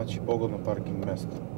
naći pogodno parking mesto.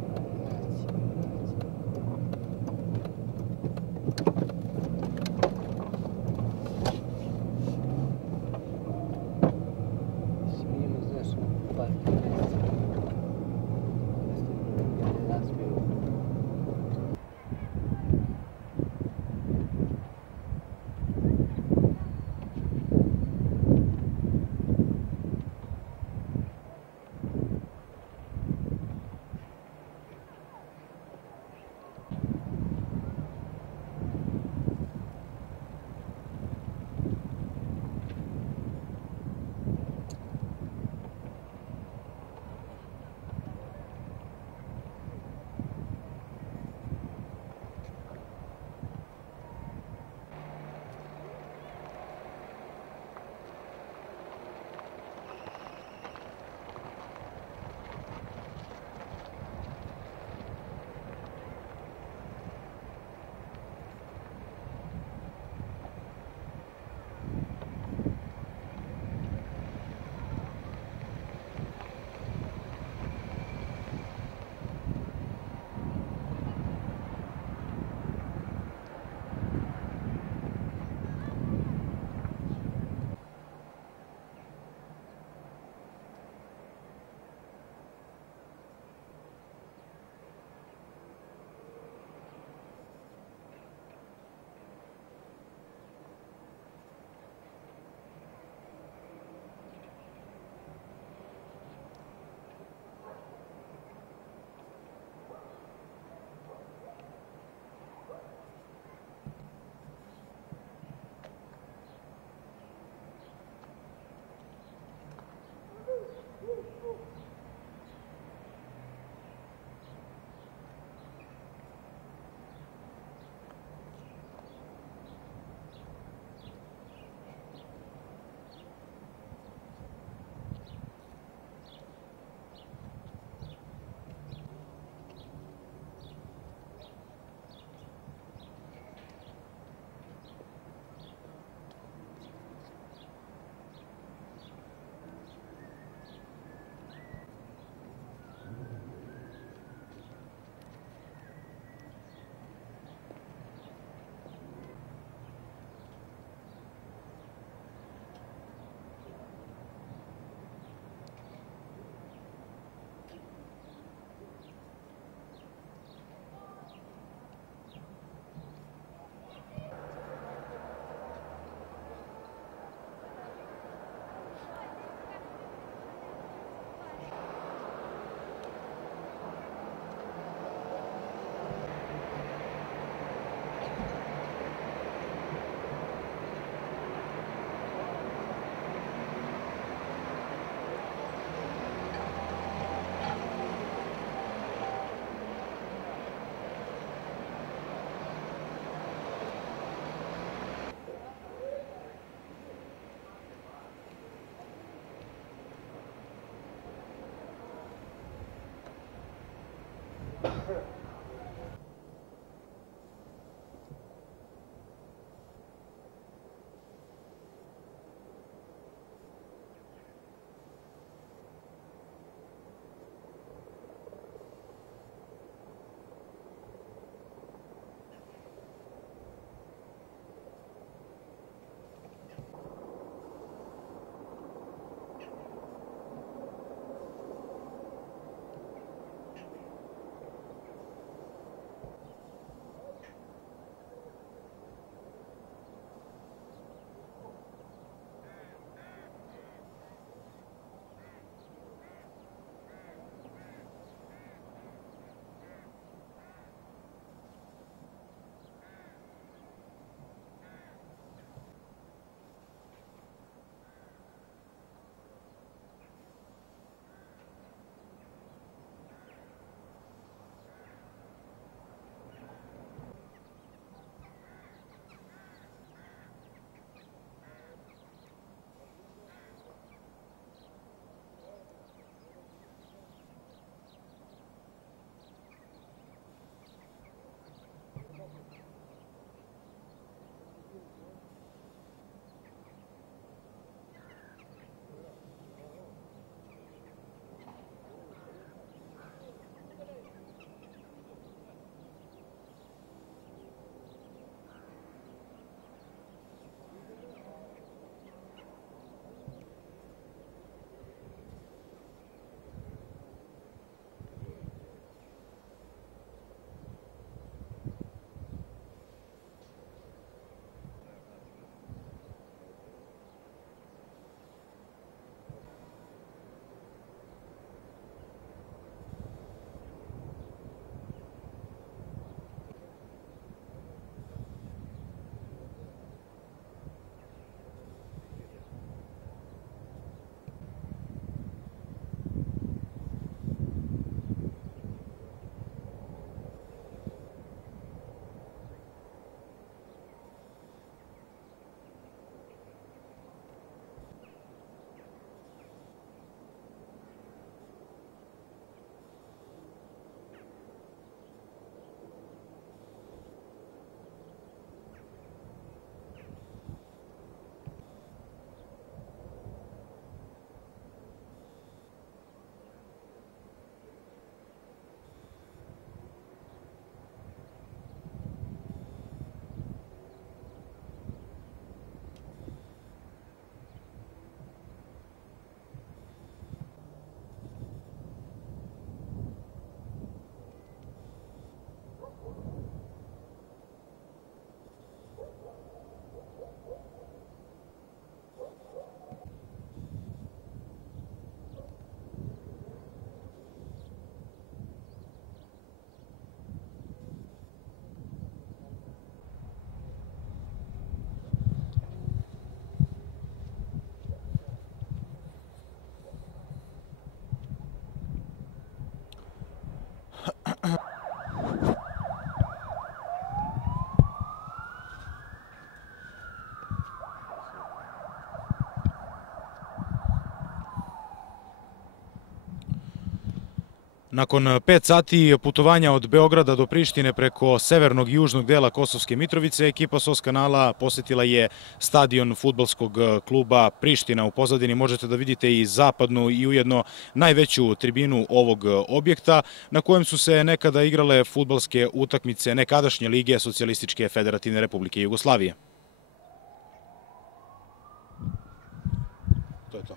Nakon 5 sati putovanja od Beograda do Prištine preko severnog i južnog dela Kosovske Mitrovice, ekipa SOS kanala posetila je stadion fudbalskog kluba Priština. U pozadini možete da vidite i zapadnu i ujedno najveću tribinu ovog objekta, na kojem su se nekada igrale fudbalske utakmice nekadašnje lige Socijalističke Federativne Republike Jugoslavije. To je to.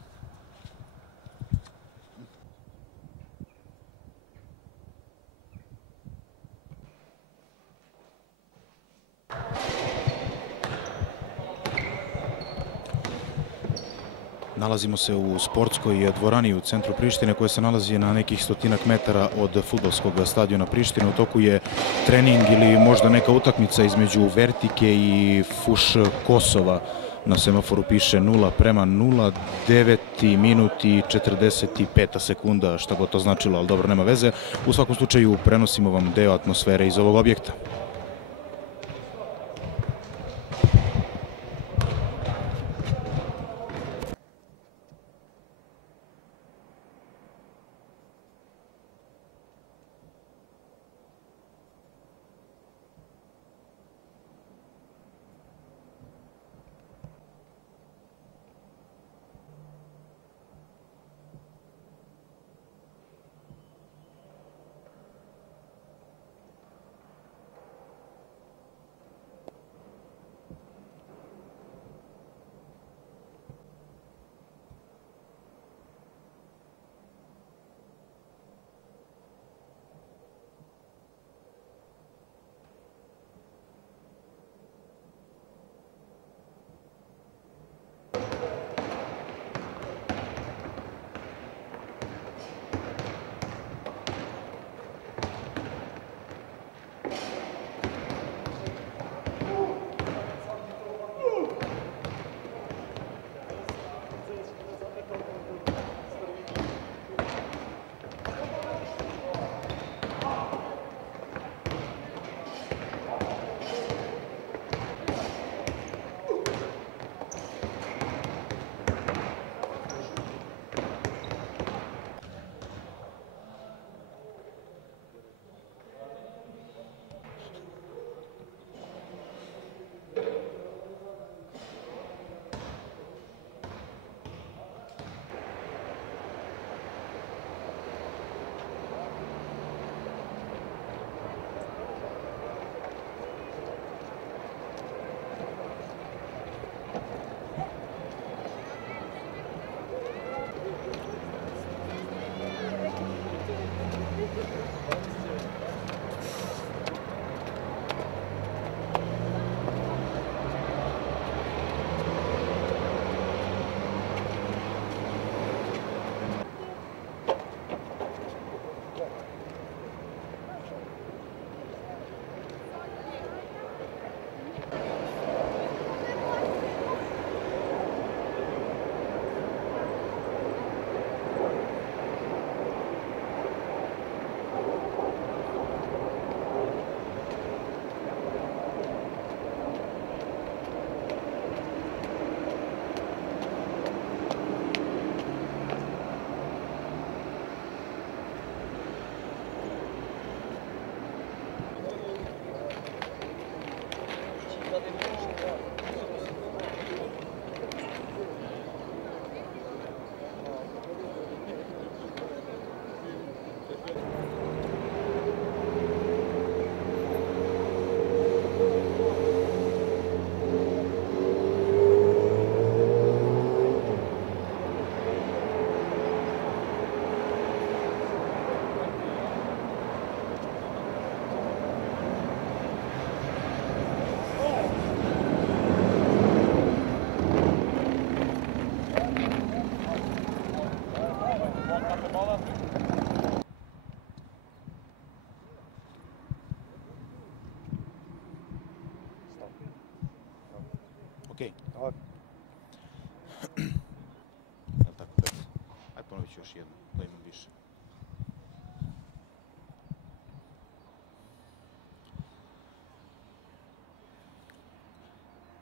Nalazimo se u sportskoj dvorani u centru Prištine, koja se nalazi na nekih 100 metara od fudbalskog stadiona Prištine. U toku je trening ili možda neka utakmica između Vertike i Fuš Kosova. Na semaforu piše 0:0, 9 minut i 45 sekunda, šta god to značilo, ali dobro, nema veze. U svakom slučaju prenosimo vam deo atmosfere iz ovog objekta. Okej. Tako, pet. Ajde ponovit ću još jednu, da imam više.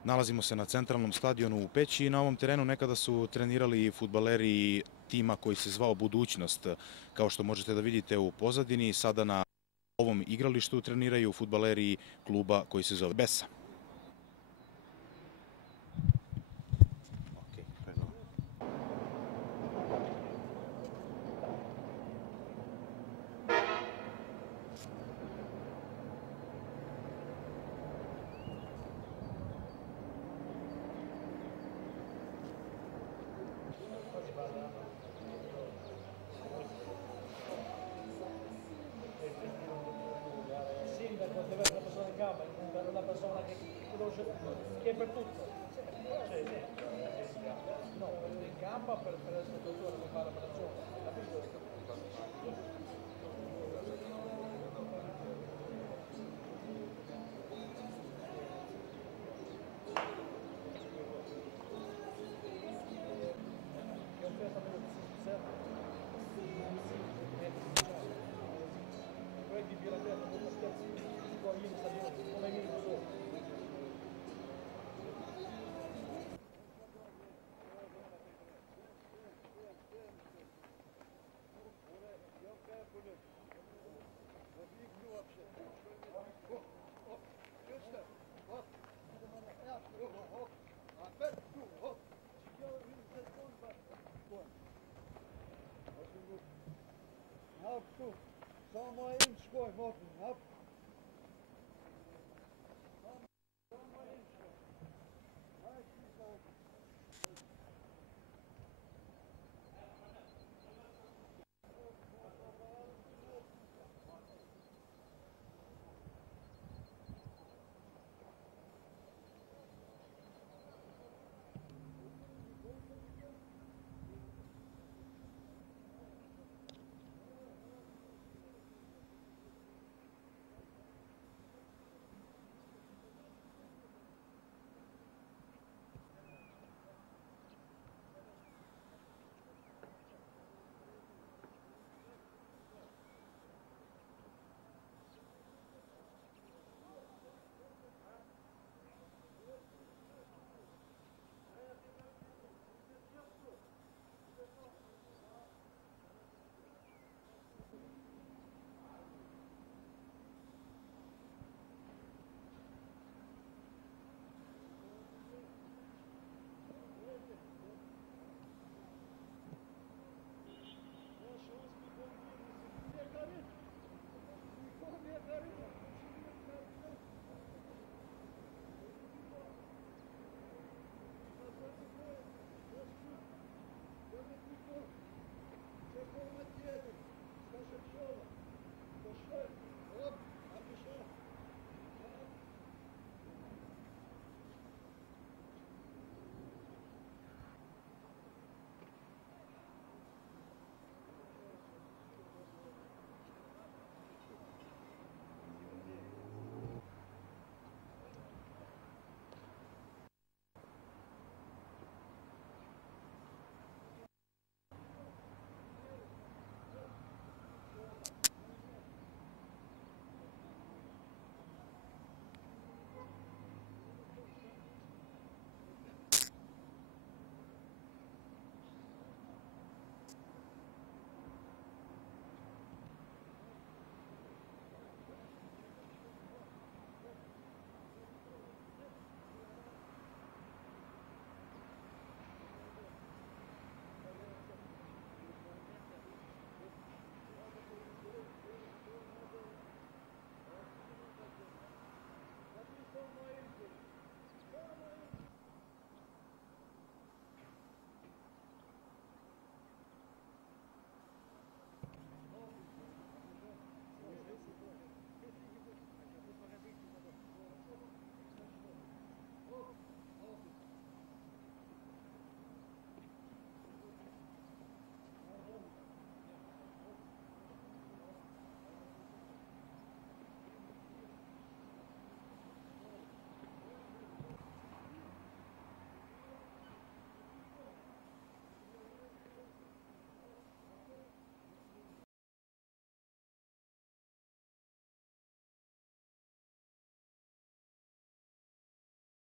Nalazimo se na centralnom stadionu u Peći i na ovom terenu nekada su trenirali fudbaleri tima koji se zvao Budućnost. Kao što možete da vidite u pozadini, sada na ovom igralištu treniraju fudbaleri kluba koji se zove Besa. Sindaco deve essere una persona in gamba, una persona che conosce, che è per tutto. Cioè, no, in gamba per essere dottore non fare operazione, capito? Che offerta per il serve? Poi di pirateria non può perdersi, poi io stagione, come mi uso. Hop toe. Zal maar inschooien, Morten. Hop.